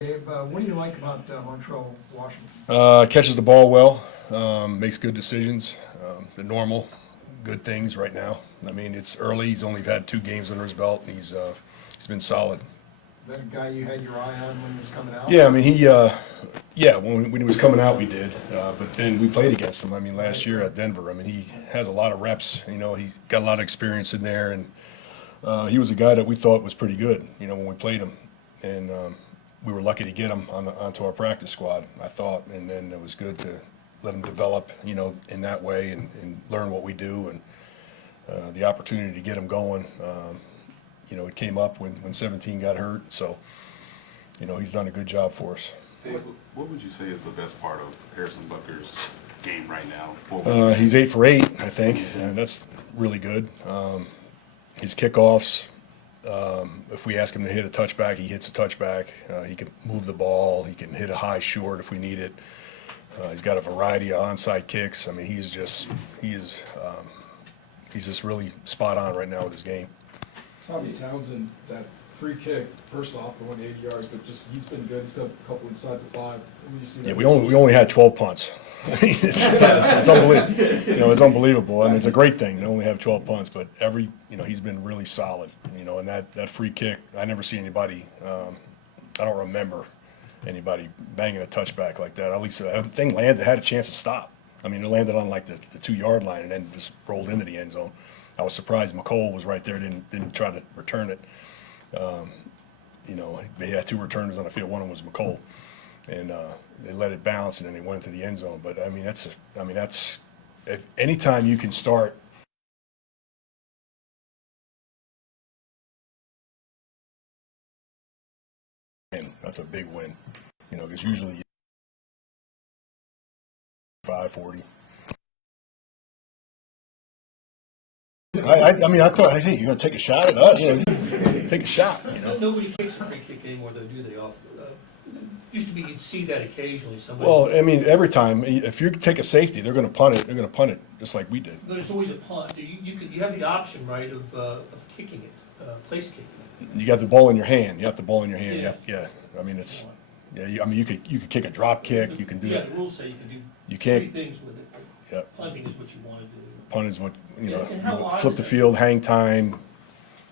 Dave, what do you like about Montrell Washington? Catches the ball well, makes good decisions, the normal good things right now. I mean, it's early. He's only had 2 games under his belt, and he's been solid. Is that a guy you had your eye on when he was coming out? Yeah, I mean, when he was coming out, we did. But then we played against him. I mean, last year at Denver. I mean, he has a lot of reps. You know, he's got a lot of experience in there, and he was a guy that we thought was pretty good. You know, when we played him, and we were lucky to get him onto our practice squad, I thought. And then it was good to let him develop, you know, in that way and learn what we do. And the opportunity to get him going, you know, it came up when 17 got hurt. So, you know, he's done a good job for us. Dave, what would you say is the best part of Harrison Butker's game right now? He's 8 for 8, I think, and that's really good. His kickoffs, if we ask him to hit a touchback, he hits a touchback. He can move the ball. He can hit a high short if we need it. He's got a variety of onside kicks. I mean, he's just really spot on right now with his game. Tommy Townsend, that free kick, first off, it went 80 yards, but just he's been good. He's got a couple inside the 5. When you see that, Yeah, we only had 12 punts. it's unbelievable. You know, it's unbelievable. I mean, it's a great thing to only have 12 punts, but he's been really solid. You know, and that free kick, I never see anybody. I don't remember anybody banging a touchback like that. At least the thing landed, had a chance to stop. I mean, it landed on like the 2-yard line and then just rolled into the end zone. I was surprised McCole was right there, didn't try to return it. You know, they had 2 returners on the field. One of them was McCole, and they let it bounce, and then they went into the end zone. But I mean, that's if anytime you can start. And that's a big win, you know, because usually 540. I mean, I thought, hey, you're gonna take a shot at us? You know, take a shot, you know. Nobody kicks a free kick anymore, though, do they? Used to be you'd see that occasionally. Somebody. Well, I mean, every time if you take a safety, they're gonna punt it. They're gonna punt it just like we did. But it's always a punt. You have the option, right, of kicking it, place kicking it. You got the ball in your hand. You have the ball in your hand. Yeah. I mean, I mean, you could kick a drop kick. You can do yeah, it. The rules say you can do You can't. 3 things with it. Yeah. Punting is what you want to do. Punt is what, you know, And how odd flip is the that? field, hang time,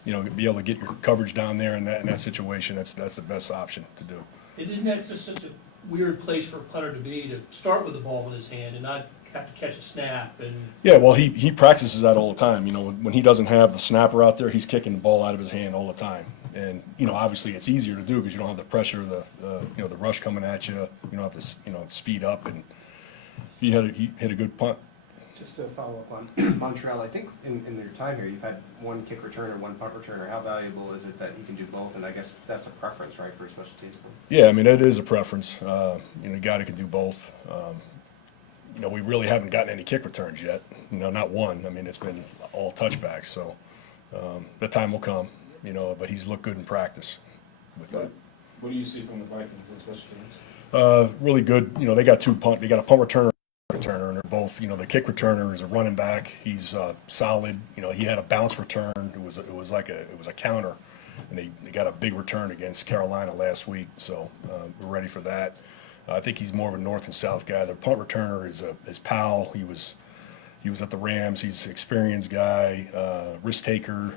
you know, be able to get your coverage down there in that situation. That's the best option to do. Isn't that just such a weird place for a punter to be, to start with the ball in his hand and not have to catch a snap? And Yeah, well, he practices that all the time. You know, when he doesn't have a snapper out there, he's kicking the ball out of his hand all the time. And you know, obviously, it's easier to do because you don't have the pressure, the rush coming at you. You don't have to speed up. And he hit a good punt. Just to follow up on Montrell, I think in your time here, you've had 1 kick returner, 1 punt returner. How valuable is it that you can do both? And I guess that's a preference, right, for a special teams? Yeah, I mean, it is a preference. You know, a guy that can do both. You know, we really haven't gotten any kick returns yet. You know, not one. I mean, it's been all touchbacks. So the time will come. You know, but he's looked good in practice with that. what do you see from the Vikings on special teams? Really good. You know, they got a punt returner, and they're both. You know, the kick returner is a running back. He's solid. You know, he had a bounce return. It was a counter, and they got a big return against Carolina last week. So we're ready for that. I think he's more of a north and south guy. The punt returner is Powell. He was at the Rams. He's an experienced guy, risk taker.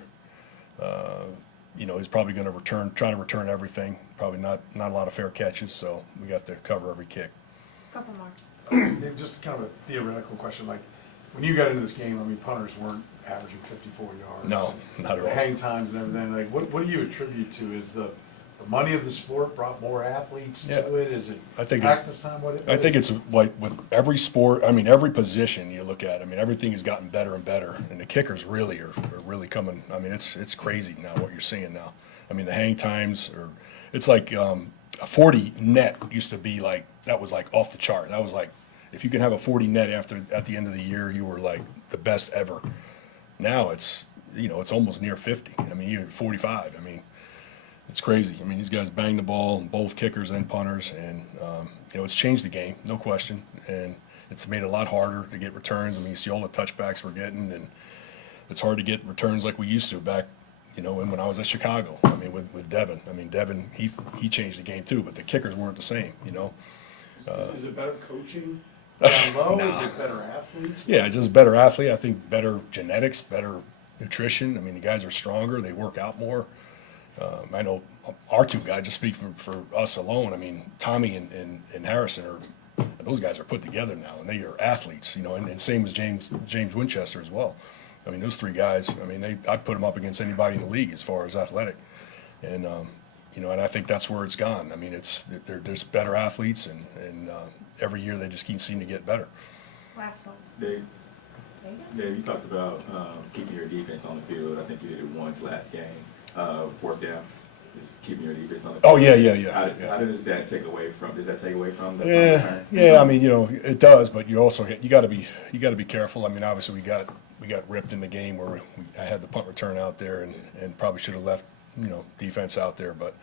You know, he's probably going to try to return everything. Probably not a lot of fair catches, so we got to cover every kick. Couple more. Dave, just kind of a theoretical question, like, when you got into this game, I mean, punters weren't averaging 54 yards. No, not at all. Hang times and everything, like, what do you attribute to? Is the money of the sport brought more athletes to it? Is it practice time? I think it's like with every sport, I mean, every position you look at, I mean, everything has gotten better and better, and the kickers really are really coming. I mean, it's crazy now what you're seeing now. I mean, the hang times it's like a 40 net used to be like, that was like off the chart. That was like, if you can have a 40 net at the end of the year, you were like the best ever. Now it's almost near 50. I mean, you're 45. I mean, it's crazy. I mean, these guys bang the ball, both kickers and punters, and it's changed the game, no question. And it's made it a lot harder to get returns. I mean, you see all the touchbacks we're getting, and it's hard to get returns like we used to back, You know, and when I was at Chicago, I mean, with Devin, Devin, he changed the game too, but the kickers weren't the same, you know? Is it better coaching down low? Is Nah. it better athletes? Yeah, just better athlete. I think better genetics, better nutrition. I mean, the guys are stronger. They work out more. I know our two guys, just speak for us alone. I mean, Tommy and Harrison those guys are put together now, and they are athletes, you know, and same as James Winchester as well. I mean, those three guys, I mean, I'd put them up against anybody in the league as far as athletic. And, you know, and I think that's where it's gone. I mean, there's better athletes, and every year they just seem to get better. Last one. Dave, There you go. Dave, you talked about keeping your defense on the field. I think you did it once last game. Fourth down, just keeping your defense on the field. Oh, yeah. How does that take away from? Does that take away from the Yeah, return? yeah. I mean, you know, it does, but you also you got to be careful. I mean, obviously we got ripped in the game where I had the punt return out there and probably should have left, you know, defense out there, but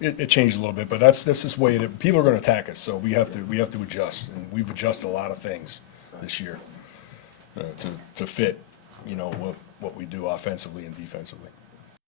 it changed a little bit. But this is the way people are going to attack us, so we have to adjust, and we've adjusted a lot of things this year to fit, you know, what we do offensively and defensively.